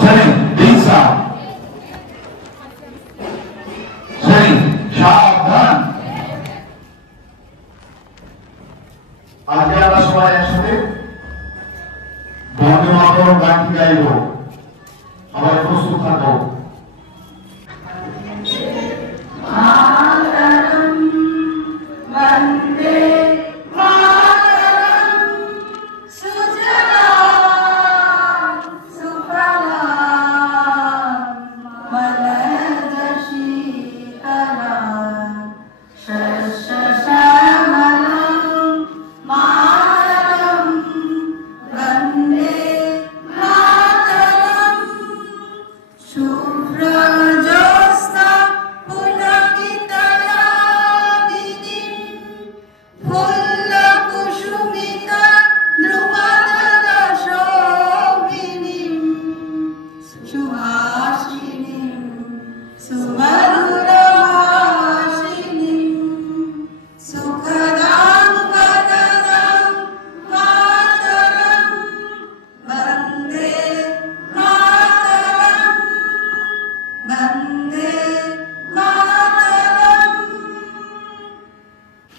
Sering bisa, sering সাবধান। আজকে আমরা সবাই একসাথে বন্দে মাতরম গানটি গাইব। সবাই প্রস্তুত থাকো।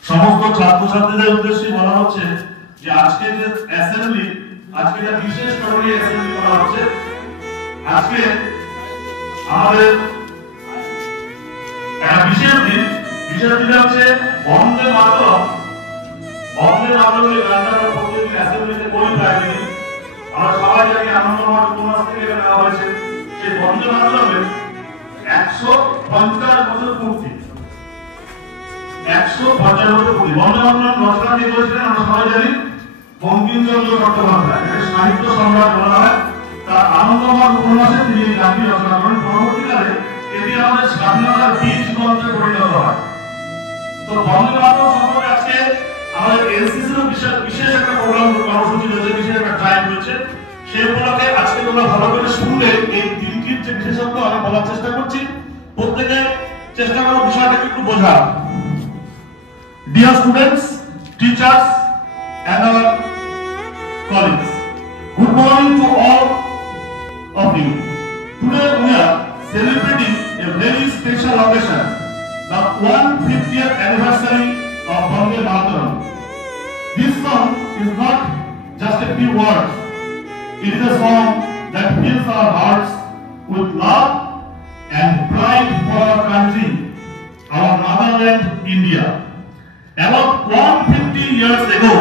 সমস্ত ছাত্রছাত্রীদের উদ্দেশ্যে বলা হচ্ছে যে আজকে যে অ্যাসেম্বলি, আজকে যে বিশেষ করে অ্যাসেম্বলি করা হচ্ছে, আজকে আমাদের বিশেষ দিন হচ্ছে বন্দে মাতরম। বন্দে মাতরম এই গানটা আমরা প্রতিদিন অ্যাসেম্বলিতে করি প্রায় দিন। আমরা সবাই জানি আনন্দমঠ উপন্যাস থেকে নেওয়া হয়েছে। সেই বন্দে মাতরমের 150 বছর পূর্তি, 150 বছর পূর্তি। বন্দে মাতরম রচনা কে করেছিলেন আমরা সবাই জানি, বঙ্কিমচন্দ্র চট্টোপাধ্যায়। সাহিত্য সম্রাট বলা হয়। তার আনন্দমঠ উপন্যাসে তিনি এই গানটি রচনা করেন। পরবর্তীকালে এটি আমাদের স্বাধীনতার বীজ গ্রন্থে পরিণত হয়। তো বন্দে মাতরম সম্পর্কে আজকে আমাদের এনসিসির বিশেষ একটা প্রোগ্রাম কর্মসূচি রয়েছে, বিশেষ একটা ড্রাইভ রয়েছে। সেই উপলক্ষে আজকে তোমরা ভালো করে শুনলে এই দিনটির যে বিশেষত্ব আমি বলার চেষ্টা করছি। প্রত্যেকে চেষ্টা করো বিষয়টাকে একটু বোঝার। Dear students, teachers and our colleagues, good morning to all of you. Today we are celebrating a very special occasion, the 150th anniversary of Bande Mataram. This song is not just a few words. It is a song that fills our hearts with love and pride for our country, our motherland, India. About 150 years ago,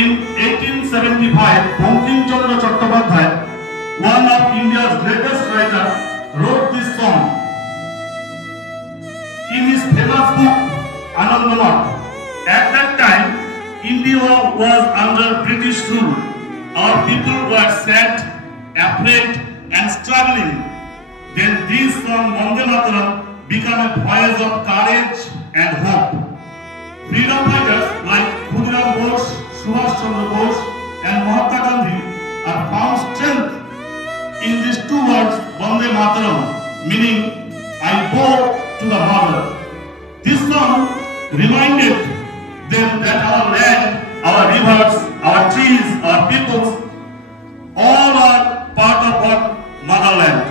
in 1875, Bankim Chandra Chattopadhyay, one of India's greatest writers, wrote this song. In his famous book, Anandamart, at that time, India was under British rule. Our people were sad, afraid, and struggling. Then this song, Bande Mataram, became a voice of courage and hope. Freedom fighters like Khudiram Bose, Subhash Chandra Bose, and Mahatma Gandhi are found strength in these two words, Bande Mataram, meaning I bow to the mother. This song reminded them that our land, our rivers, our trees, our peoples, all are part of our motherland.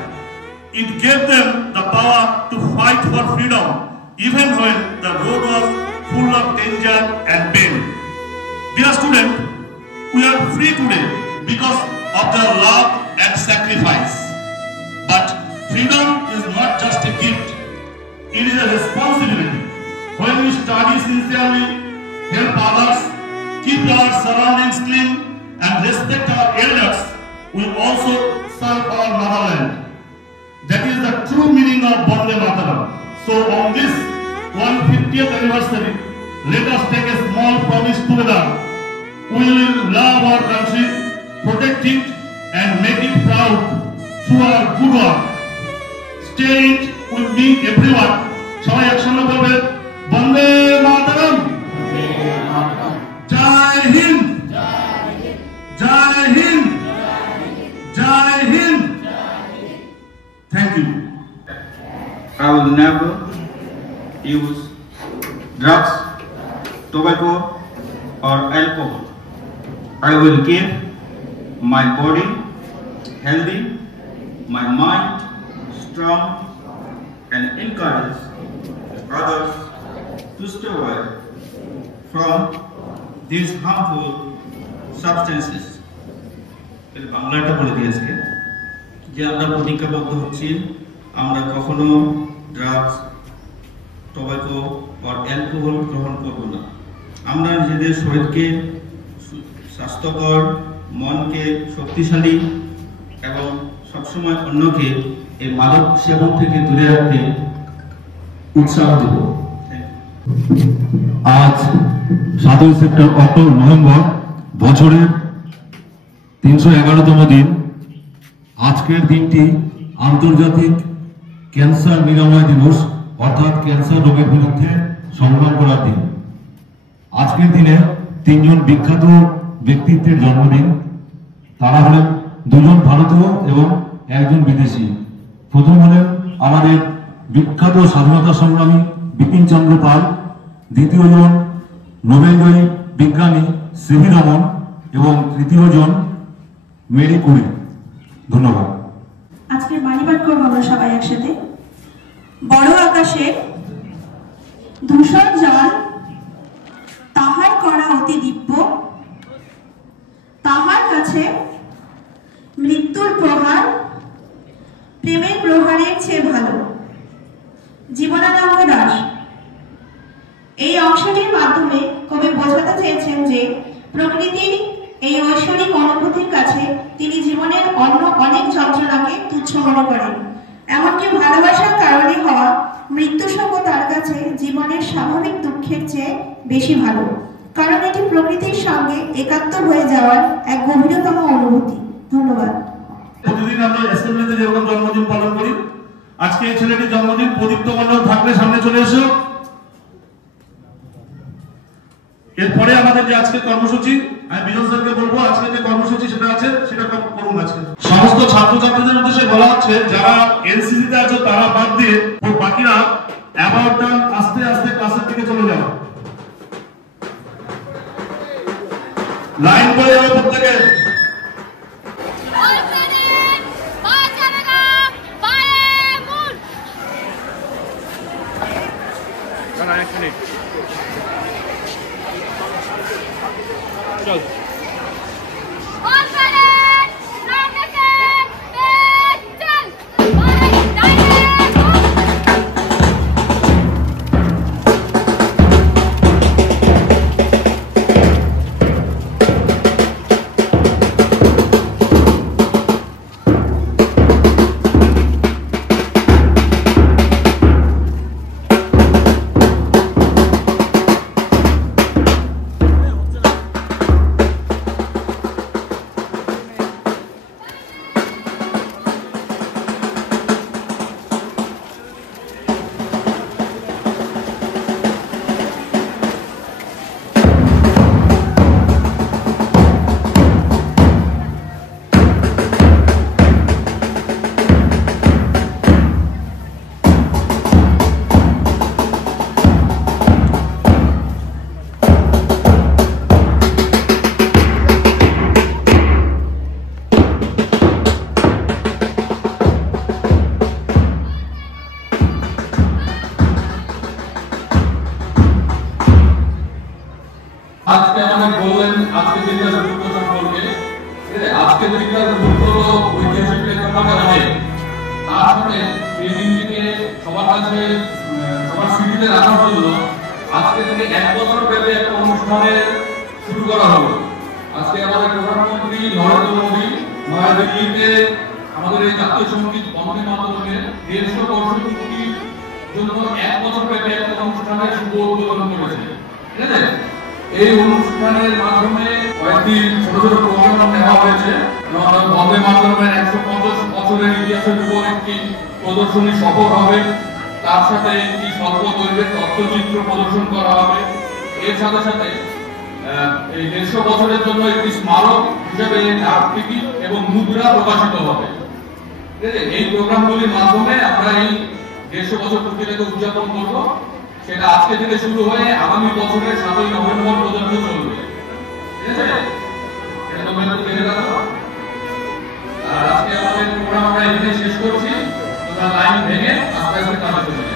It gave them the power to fight for freedom, even when the road was full of danger and pain. Dear student, we are free today because of their love and sacrifice. But freedom is not just a gift, it is a responsibility. When we study sincerely, help others, keep our surroundings clean, and respect our elders, we also serve our motherland. That is the true meaning of Bande Mataram. So on this 150th anniversary, let us take a small promise together. We will love our country, protect it, and make it proud through our good work. Stay it with me, everyone. Sabai ekshone bolbe, Bande Mataram. Jai Hind. Jai Hind. Jai Hind. Thank you. I will never use drugs, tobacco, or alcohol. I will keep my body healthy my mind strong and encourage others to stay away from these harmful substances. এর বাংলাটা বলে দিয়েছে যে আমরা প্রতিজ্ঞাবদ্ধ হচ্ছি আমরা কখনো ড্রাগস, টোবাকো বা অ্যালকোহল গ্রহণ করব না। আমরা নিজেদের শরীরকে স্বাস্থ্যকর, মনকে শক্তিশালী এবং সবসময় অন্যকে এই মাদক সেবন থেকে দূরে রাখতে উৎসাহ দেব। আজ 7 নভেম্বর বছরের 311তম দিন। আজকের দিনটি আন্তর্জাতিক ক্যান্সার নিরাময় দিবস, অর্থাৎ ক্যান্সার রোগের বিরুদ্ধে সংগ্রাম করার দিন। আজকের দিনে 3 জন বিখ্যাত ব্যক্তিত্বের জন্মদিন। তারা হলেন 2 জন ভারতীয় এবং 1 জন বিদেশি। প্রথম হলেন আমাদের বিখ্যাত স্বাধীনতা সংগ্রামী বিপিন চন্দ্র পাল, দ্বিতীয় জন নোবেলজয়ী বিজ্ঞানী সিভি রমন এবং তৃতীয় জন মেরি কুরি। ধন্যবাদ। আজকের বাণী পাঠ করব আমরা সবাই একসাথে। বড় আকাশের ধূসর জল তাহার করা অতি দিব্য, তাহার কাছে মৃত্যুর প্রহার প্রেমের প্রহারের চেয়ে ভালো। জীবনানন্দ দাশ। এই অংশটির মাধ্যমে কবি বোঝাতে চেয়েছেন যে প্রকৃতির এই ঐশ্বরিক অনুভূতির কাছে তিনি জীবনের অন্য অনেক যন্ত্রণাকে তুচ্ছ মনে করেন। এমনকি ভালোবাসার কারণে হওয়া মৃত্যু সহ তার কাছে জীবনের স্বাভাবিক দুঃখের চেয়ে বেশি ভালো, কারণ এটি প্রকৃতির সঙ্গে একাত্ম হয়ে যাওয়ার এক গভীরতম অনুভূতি। ধন্যবাদ। প্রতিদিন আমরা অ্যাসেম্বলিতে যেরকম জন্মদিন পালন করি, আজকে এই ছেলেটির জন্মদিন। প্রদীপ্ত মণ্ডল থাকলে সামনে চলে এসো। এরপরে আমাদের যে আজকে কর্মসূচি, আমি বিজন স্যারকে বলবো আজকে যে কর্মসূচি সেটা আছে সেটা করুন। আজকে সমস্ত ছাত্রছাত্রীদের উদ্দেশ্যে বলা হচ্ছে যারা এনসিসি তে আছে তারা বাদ দিয়ে বাকিরা অ্যাবাউট টাইম আস্তে আস্তে ক্লাসের দিকে চলে যাও। লাইন করে যাও প্রত্যেকে। চল আজকে আমাদের বললেন আজকে দিনটার গুরুত্ব সম্পর্কে। আজকে দিনটার গুরুত্ব ঐতিহাসিক প্রেক্ষাপটে অনেক। তার সাথে এই দিনটিকে সবার কাছে সবার স্মৃতিতে রাখার জন্য আজকে থেকে 1 বছর ব্যাপী একটা অনুষ্ঠানের শুরু করা হলো। আজকে আমাদের প্রধানমন্ত্রী নরেন্দ্র মোদী নয়াদিল্লিতে আমাদের এই জাতীয় সঙ্গীত বন্দে মাতরমের 150 বর্ষপূর্তির জন্য 1 বছর ব্যাপী একটা অনুষ্ঠানের শুভ উদ্বোধন করেছে। ঠিক আছে, এই অনুষ্ঠানের মাধ্যমে কয়েকটি ছোট ছোট প্রোগ্রাম নেওয়া হয়েছে। বন্দে মাতরমের 150 বছরের ইতিহাসের উপর একটি প্রদর্শনী সফর হবে, তার সাথে একটি স্বল্প দৈর্ঘ্যের তথ্যচিত্র প্রদর্শন করা হবে। এর সাথে সাথে এই 150 বছরের জন্য একটি স্মারক হিসেবে ডাক টিকিট এবং মুদ্রা প্রকাশিত হবে। এই প্রোগ্রামগুলির মাধ্যমে আমরা এই 150 বছর পূর্তিটাকে উদযাপন করব। সেটা আজকে থেকে শুরু হয়ে আগামী বছরের 7 নভেম্বর পর্যন্ত চলবে। ঠিক আছে, এটা তোমরা একটু দেখে রাখো। আর আজকে আমাদের প্রোগ্রাম আমরা এখানে চলে যায়।